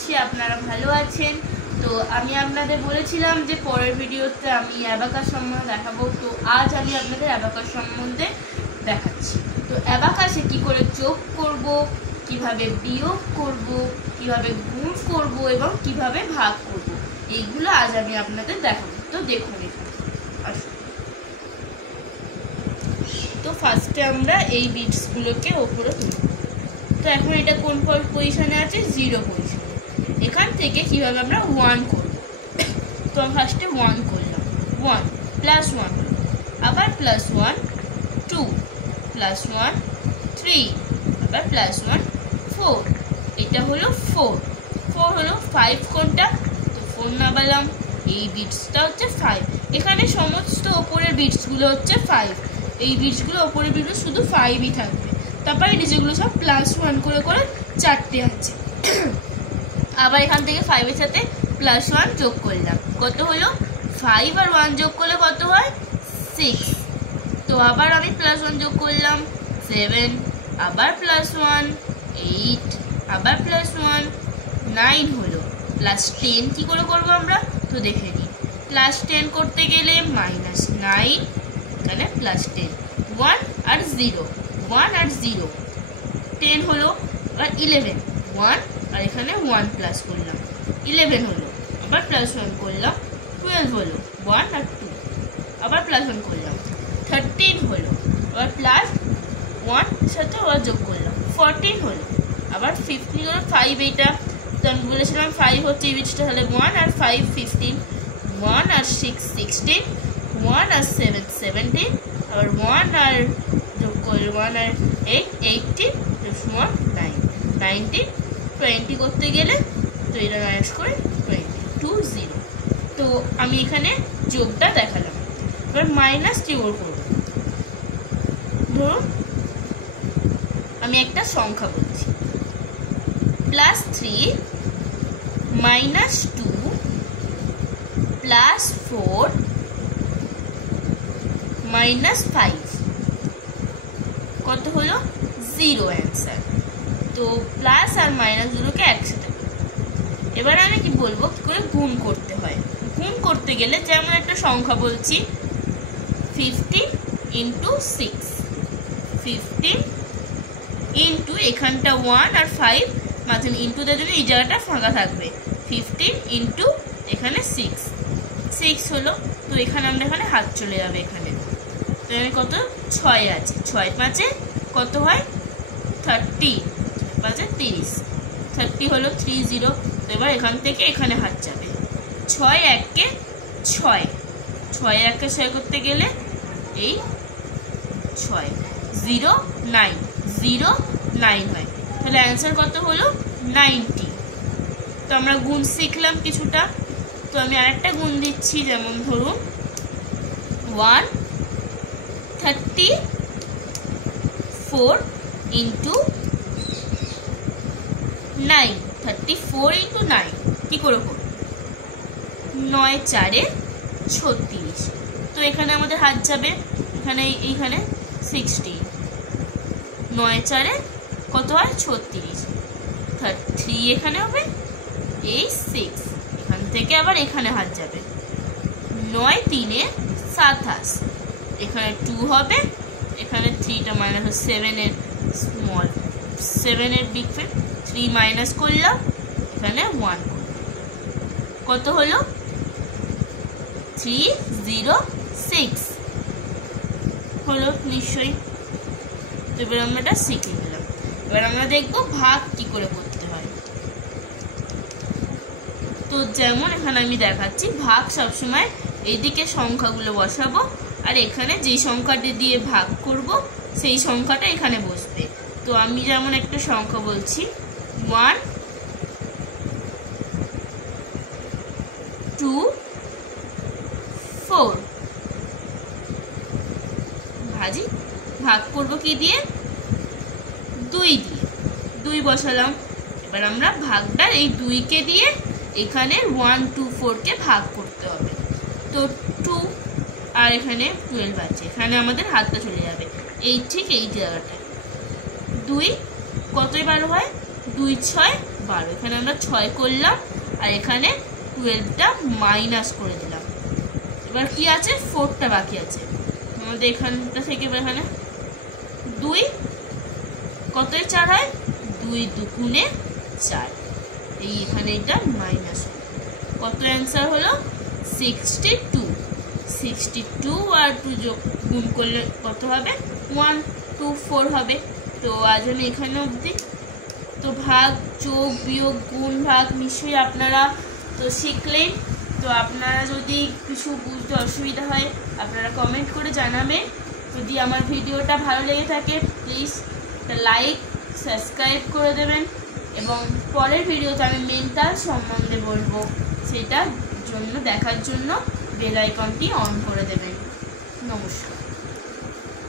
করছি আপনারা ভালো আছেন। তো আমি আপনাদের বলেছিলাম যে পরের ভিডিওতে আমি অ্যাবাকাস সম্বন্ধে দেখাবো। তো আজ আমি আপনাদের অ্যাবাকাস সম্বন্ধে দেখাচ্ছি। তো অ্যাবাকাসে কি করে যোগ করব, কিভাবে বিয়োগ করব, কিভাবে গুণ করব এবং কিভাবে ভাগ করব, এইগুলো আজ আমি আপনাদের দেখাবো। তো দেখুন এখানে আসুন। তো ফার্স্টে আমরা এই বিটসগুলোকে ওপরে তুলব। তো এখন এটা কোন পজিশনে আছে? 0 পজিশনে। এখান থেকে কিভাবে আমরা 1 করব। তো আমি ফার্স্টে 1 করলাম, 1 প্লাস 1 আবার প্লাস 1 2 প্লাস 1 3 আবার প্লাস 1 4। এটা হলো 4 হলো 5 কোনটা? তো 4 নামালাম, এই বিটসটা হচ্ছে 5। এখানে সমস্ত ওপরের বিটসগুলো হচ্ছে 5। এই বিটসগুলো ওপরের বিটস শুধু 5ই থাকবে। তারপরে নিচেগুলো সব প্লাস 1 করে করে 4টে আছে। আবার এখান থেকে 5 এর সাথে প্লাস 1 যোগ করলাম, কত হলো? 5 আর 1 যোগ করলে কত হয়? 6। তো আবার আমি প্লাস 1 যোগ করলাম, 7 আবার প্লাস 1 8 আবার প্লাস 1 9 হলো। প্লাস 10 কি করে করব আমরা? তো দেখে নিই। প্লাস 10 করতে গেলে মাইনাস 9, এখানে প্লাস 10, 1 আর 0, 1 আর 0 10 হলো। আবার 11, 1 আর এখানে 1 প্লাস করলাম, 11 হলো। আবার প্লাস 1 করলাম, 12 হলো। 1 আর 2 আবার প্লাস 1 করলাম, 13 হলো। আবার প্লাস 1 সাথে আবার যোগ করলাম, 14 হলো। আবার 15 হলো। 5 এইটা তো আমি বলেছিলাম 5 হচ্ছে এই বিটসটা, তাহলে 1 আর 5 15, 1 আর 6 16, 1 আর 7 17, আবার 1 আর যোগ করলে 1 আর 8 18, 1 9 19 20 করতে গেলে তো এটা মাইনাস করে 22 0। তো আমি এখানে যোগটা দেখালাম। এবার মাইনাস কি করবো? ধরুন আমি একটা সংখ্যা বলছি, প্লাস 3 মাইনাস 2 প্লাস 4 মাইনাস 5, কত হলো? 0 অ্যান্সার। তো প্লাস আর মাইনাস দুটোকে একসাথে। এবার আমি কি বলবো কি করে গুণ করতে হয়। গুণ করতে গেলে যেমন একটা সংখ্যা বলছি, 15 ইন্টু 6, 15 ইন্টু এখানটা 1 আর 5 মাঝখানে ইন্টু দেওয়ার জন্য এই জায়গাটা ফাঁকা থাকবে, 15 ইন্টু এখানে 6 হলো। তো এখানে আমরা এখানে হাত চলে যাবে এখানে। তো এখানে কত? 6 আছে, 6 5 কত হয়? 30, 5 30, 30 হলো 30। তো এবার এখান থেকে এখানে হাত যাবে, 6 1 6, 6 1 6 করতে গেলে এই 6 0 9 0 9 হয়। তাহলে অ্যান্সার কত হলো? 90। তো আমরা গুণ শিখলাম কিছুটা। তো আমি আরেকটা গুণ দিচ্ছি, যেমন ধরুন 134 ইন্টু 9, 34 ইন্টু 9 কি করে করব? 9 4 36। তো এখানে আমাদের হাত যাবে, এখানে এইখানে 16, 9 4 কত হয়? 36, 3 এখানে হবে, এই 6 এখান থেকে আবার এখানে হাত যাবে, 9 3 27, এখানে 2 হবে, এখানে 3টা মাইনাস 7 এর স্মল, 7 এর বিগ ফ্যাক্ট, 3 মাইনাস করলাম, এখানে 1 কত হলো? 306 হলো নিশ্চয়ই। তো এবার আমরা এটা শিখে নিলাম। এবার আমরা দেখবো ভাগ কি করে করতে হয়। তো যেমন এখানে আমি দেখাচ্ছি, ভাগ সবসময় এইদিকে সংখ্যাগুলো বসাবো আর এখানে যেই সংখ্যাটি দিয়ে ভাগ করব সেই সংখ্যাটা এখানে বসবে। তো আমি যেমন একটা সংখ্যা বলছি, 1 2 4, ভাগ করব কি দিয়ে? 2 দিয়ে, 2 বসালাম। এবার আমরা ভাগটা এই 2কে দিয়ে এখানে 1 2 4 কে ভাগ করতে হবে। তো 2 আর এখানে 12 আছে, এখানে আমাদের হাতটা চলে যাবে এই ঠিক এই জায়গাটায়। 2 কতই 12 হয়? 2 6 12, এখানে আমরা 6 করলাম আর এখানে 12টা মাইনাস করে দিলাম। এবার কি আছে, 4টা বাকি আছে আমাদের এখানটা থেকে। এখানে 2 কতই 4 হয়, 2 2 4, এই এখানে এটা মাইনাস কত অ্যান্সার হলো 62। 62 আর 2 যোগ গুণ করলে কত হবে, 124 হবে। তো আজ আমি এখানে অবধি। তো ভাগ যোগ বিয়োগ গুণ ভাগ নিশ্চয়ই আপনারা তো শিখলেন। তো আপনারা যদি কিছু বুঝতে অসুবিধা হয় আপনারা কমেন্ট করে জানাবেন। যদি আমার ভিডিওটা ভালো লেগে থাকে প্লিজ লাইক সাবস্ক্রাইব করে দেবেন, এবং পরের ভিডিওতে আমি মেন্টাল সম্বন্ধে বলবো, সেটার জন্য দেখার জন্য বেল আইকনটি অন করে দেবেন। নমস্কার।